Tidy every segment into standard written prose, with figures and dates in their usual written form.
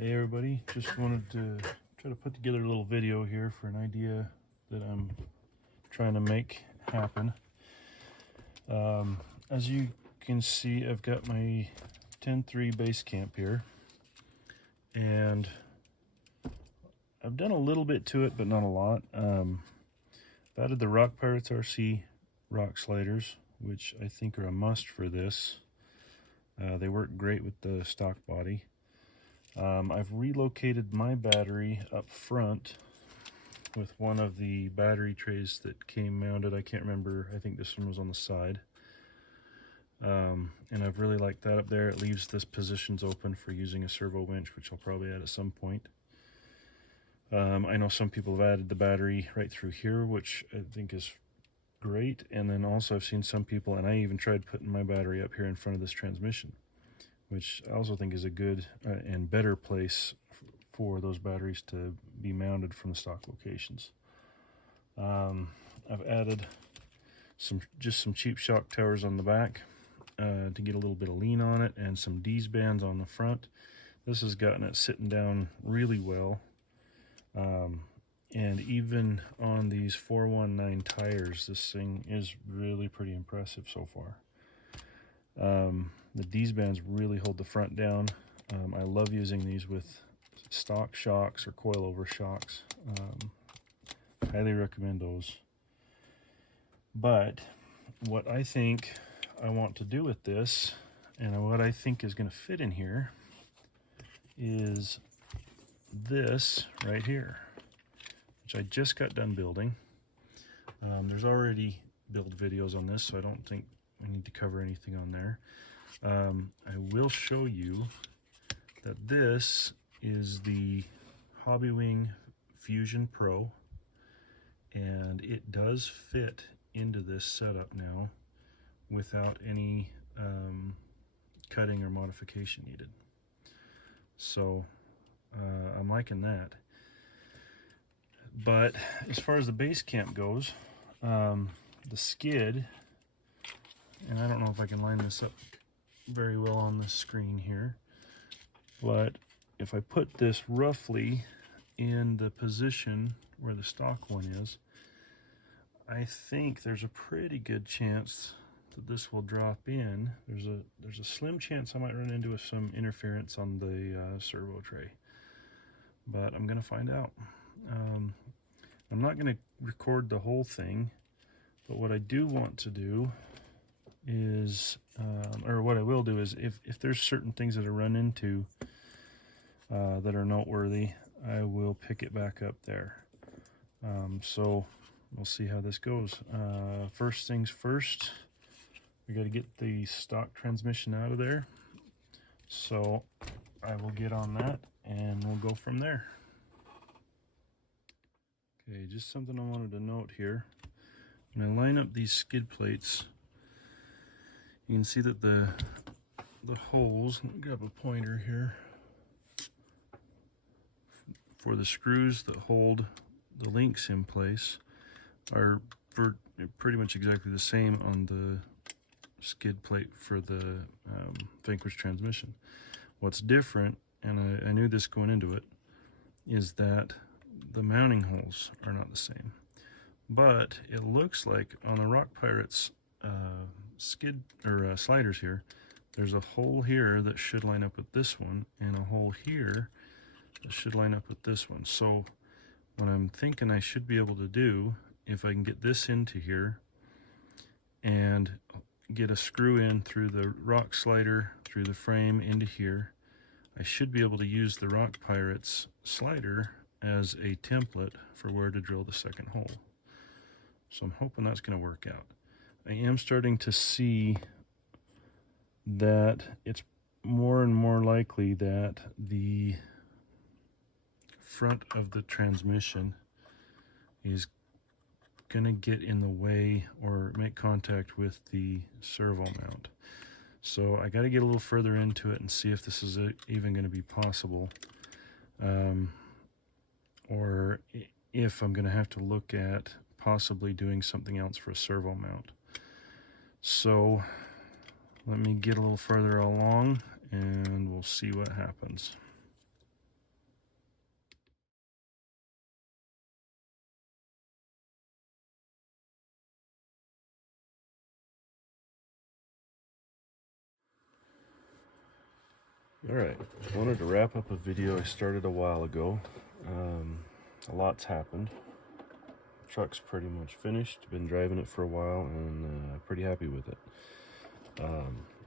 Hey everybody, just wanted to try to put together a little video here for an idea that I'm trying to make happen. As you can see, I've got my 10.3 Basecamp here, and I've done a little bit to it, but not a lot. I've added the Rock Pirates RC rock sliders, which I think are a must for this. They work great with the stock body. I've relocated my battery up front with one of the battery trays that came mounted. I can't remember, I think this one was on the side. And I've really liked that up there. It leaves this positions open for using a servo winch, which I'll probably add at some point. I know some people have added the battery right through here, which I think is great. And then also I've seen some people, and I even tried putting my battery up here in front of this transmission, which I also think is a good and better place for those batteries to be mounted from the stock locations. I've added just some cheap shock towers on the back to get a little bit of lean on it, and some D's bands on the front. This has gotten it sitting down really well. And even on these 419 tires, this thing is really pretty impressive so far. The D's bands really hold the front down. I love using these with stock shocks or coilover shocks. Highly recommend those. But what I think I want to do with this, and what I think is going to fit in here, is this right here, which I just got done building. There's already build videos on this, so I don't think I need to cover anything on there. I will show you that this is the Hobbywing Fusion Pro, and it does fit into this setup now without any cutting or modification needed. So I'm liking that. But as far as the Basecamp goes, the skid, and I don't know if I can line this up very well on the screen here, but if I put this roughly in the position where the stock one is, I think there's a pretty good chance that this will drop in. There's a slim chance I might run into some interference on the servo tray, but I'm gonna find out. I'm not gonna record the whole thing, but what I do want to do is, or what I will do is, if there's certain things that I run into that are noteworthy, I will pick it back up there. So we'll see how this goes. First things first, we got to get the stock transmission out of there. So I will get on that and we'll go from there. Okay, just something I wanted to note here. When I line up these skid plates, you can see that the holes, let me grab a pointer here, for the screws that hold the links in place are pretty much exactly the same on the skid plate for the Vanquish transmission. What's different, and I knew this going into it, is that the mounting holes are not the same. But it looks like on the Rock Pirates skid or sliders here, there's a hole here that should line up with this one, and a hole here that should line up with this one. So what I'm thinking I should be able to do, if I can get this into here and get a screw in through the rock slider through the frame into here, I should be able to use the Rock Pirates slider as a template for where to drill the second hole. So I'm hoping that's going to work out. I am starting to see that it's more and more likely that the front of the transmission is going to get in the way or make contact with the servo mount. So I got to get a little further into it and see if this is even going to be possible, or if I'm going to have to look at possibly doing something else for a servo mount. So let me get a little further along and we'll see what happens. Alright, wanted to wrap up a video I started a while ago. A lot's happened. Truck's pretty much finished. Been driving it for a while and pretty happy with it.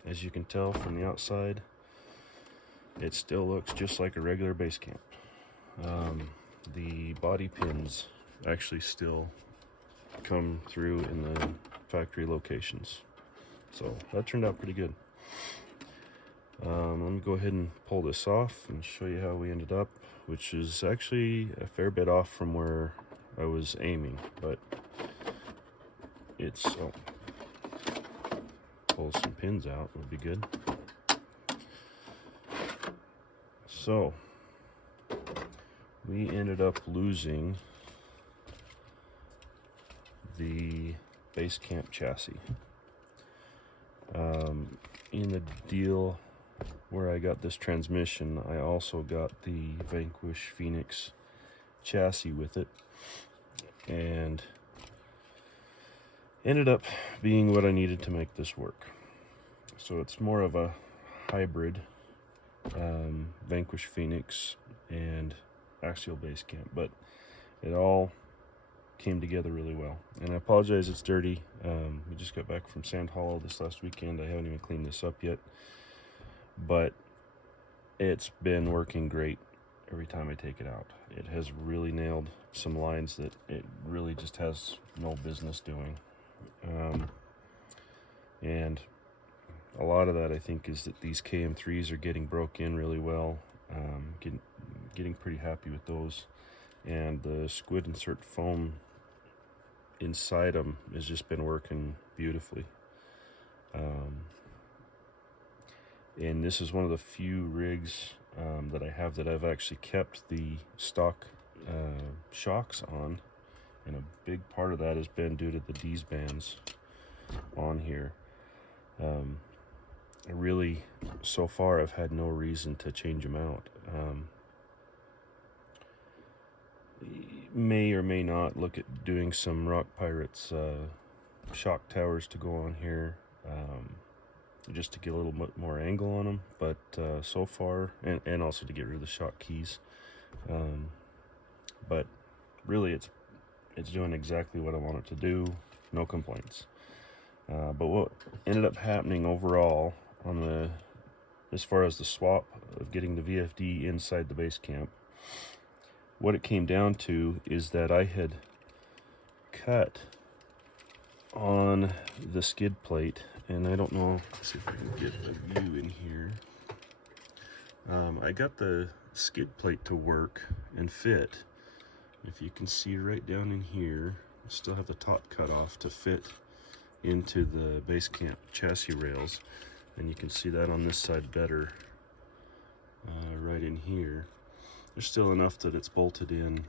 As you can tell from the outside, it still looks just like a regular Basecamp. The body pins actually still come through in the factory locations, so that turned out pretty good. Let me go ahead and pull this off and show you how we ended up, which is actually a fair bit off from where I was aiming, but it's, pull some pins out would be good. So we ended up losing the Basecamp chassis. In the deal where I got this transmission, I also got the Vanquish Phoenix chassis with it, and ended up being what I needed to make this work. So it's more of a hybrid Vanquish Phoenix and axial Basecamp, but it all came together really well. And I apologize, it's dirty. We just got back from Sand Hollow this last weekend. I haven't even cleaned this up yet, but it's been working great every time I take it out. It has really nailed some lines that it really just has no business doing. And a lot of that, I think, is that these KM3s are getting broke in really well. Getting pretty happy with those. And the squid insert foam inside them has just been working beautifully. And this is one of the few rigs that I have that I've actually kept the stock shocks on, and a big part of that has been due to the D's bands on here. I really, so far, I've had no reason to change them out. May or may not look at doing some Rock Pirates shock towers to go on here, just to get a little bit more angle on them, but so far, and also to get rid of the shock keys, but really it's doing exactly what I want it to do. No complaints. But what ended up happening overall on the, as far as the swap of getting the VFD inside the Basecamp, what it came down to is that I had cut on the skid plate, and I don't know, let's see if I can get a view in here. I got the skid plate to work and fit. If you can see right down in here, I still have the top cut off to fit into the Basecamp chassis rails, and you can see that on this side better, right in here. There's still enough that it's bolted in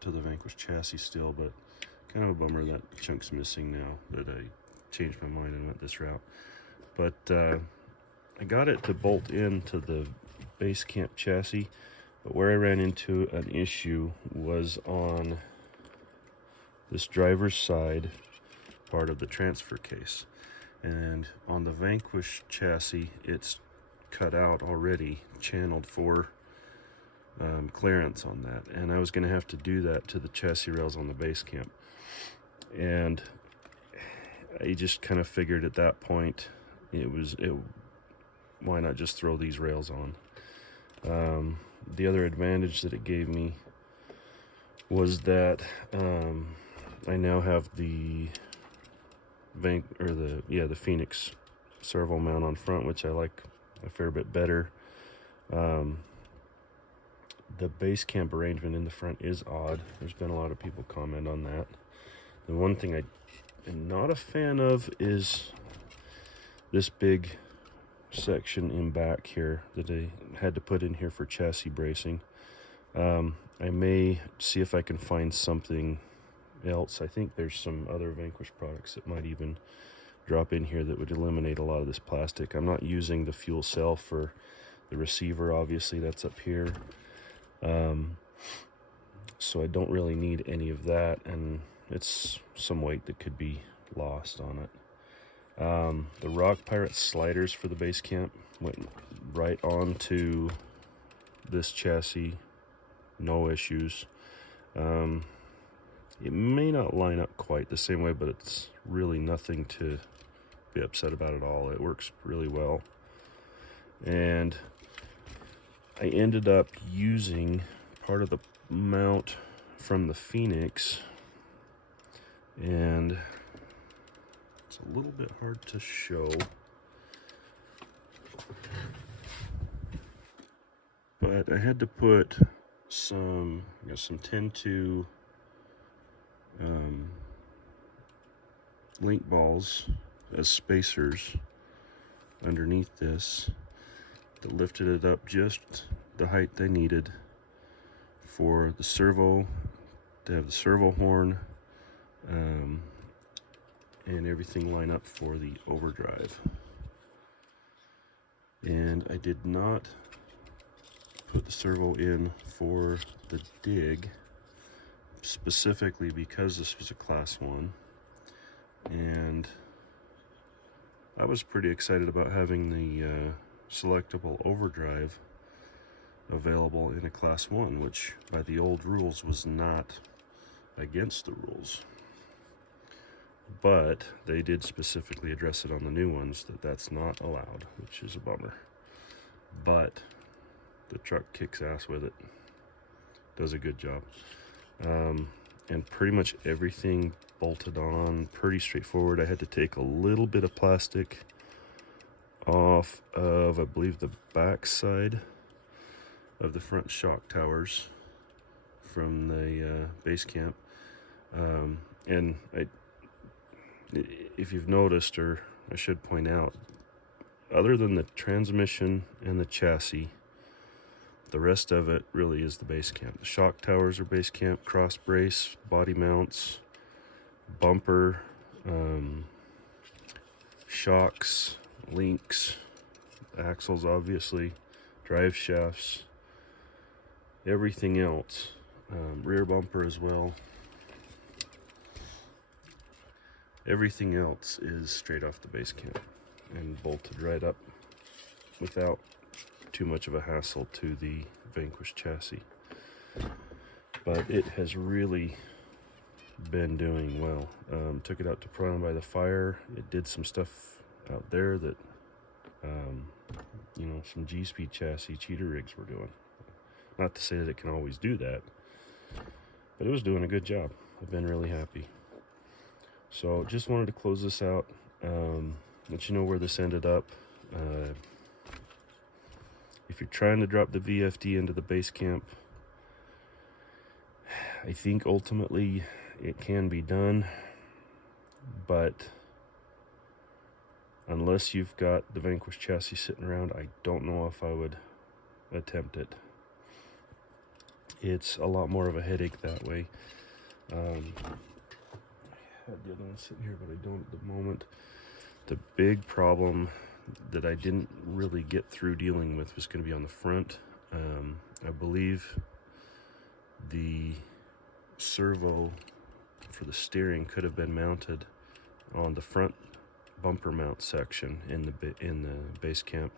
to the Vanquish chassis still, but kind of a bummer that chunk's missing now that I changed my mind and went this route. But I got it to bolt into the Basecamp chassis, but where I ran into an issue was on this driver's side part of the transfer case. And on the Vanquish chassis, it's cut out already, channeled for clearance on that, and I was going to have to do that to the chassis rails on the Basecamp. And I just kind of figured at that point why not just throw these rails on. The other advantage that it gave me was that I now have the the Phoenix servo mount on front, which I like a fair bit better. The Basecamp arrangement in the front is odd. There's been a lot of people comment on that. The one thing I am not a fan of is this big section in back here that I had to put in here for chassis bracing. I may see if I can find something else. I think there's some other Vanquish products that might even drop in here that would eliminate a lot of this plastic. I'm not using the fuel cell for the receiver, obviously that's up here. So I don't really need any of that, and it's some weight that could be lost on it. The Rock Pirate sliders for the Basecamp went right onto this chassis, no issues. It may not line up quite the same way, but it's really nothing to be upset about at all. It works really well. And I ended up using part of the mount from the Phoenix, and it's a little bit hard to show, but I had to put some 10-2 link balls as spacers underneath this that lifted it up just the height they needed for the servo, to have the servo horn and everything line up for the overdrive. And I did not put the servo in for the dig, specifically because this was a class 1, and I was pretty excited about having the selectable overdrive available in a class 1, which by the old rules was not against the rules, but they did specifically address it on the new ones that that's not allowed, which is a bummer. But the truck kicks ass with it, does a good job. And pretty much everything bolted on pretty straightforward. I had to take a little bit of plastic off of, I believe, the back side of the front shock towers from the Basecamp. And if you've noticed, or I should point out, other than the transmission and the chassis, the rest of it really is the Basecamp. The shock towers are Basecamp, cross brace, body mounts, bumper, shocks, links, axles obviously, drive shafts, everything else, rear bumper as well. Everything else is straight off the Basecamp and bolted right up without too much of a hassle to the Vanquish chassis. But it has really been doing well. Took it out to Prawn by the Fire. It did some stuff out there that you know, some G-Speed chassis cheater rigs were doing. Not to say that it can always do that, but it was doing a good job. I've been really happy. So just wanted to close this out, let you know where this ended up. If you're trying to drop the VFD into the Basecamp, I think ultimately it can be done, but unless you've got the Vanquish chassis sitting around, I don't know if I would attempt it. It's a lot more of a headache that way. I had the other one sitting here, but I don't at the moment. The big problem that I didn't really get through dealing with was going to be on the front. I believe the servo for the steering could have been mounted on the front bumper mount section in the Basecamp,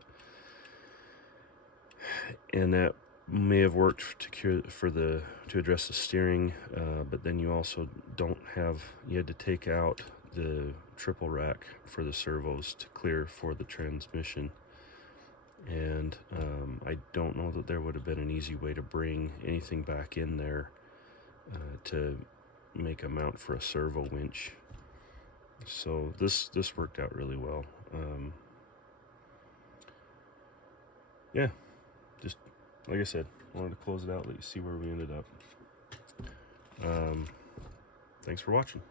and that may have worked to address the steering, but then you also you had to take out the triple rack for the servos to clear for the transmission, and I don't know that there would have been an easy way to bring anything back in there to make a mount for a servo winch. So this worked out really well. Yeah, just like I said, wanted to close it out, let you see where we ended up. Thanks for watching.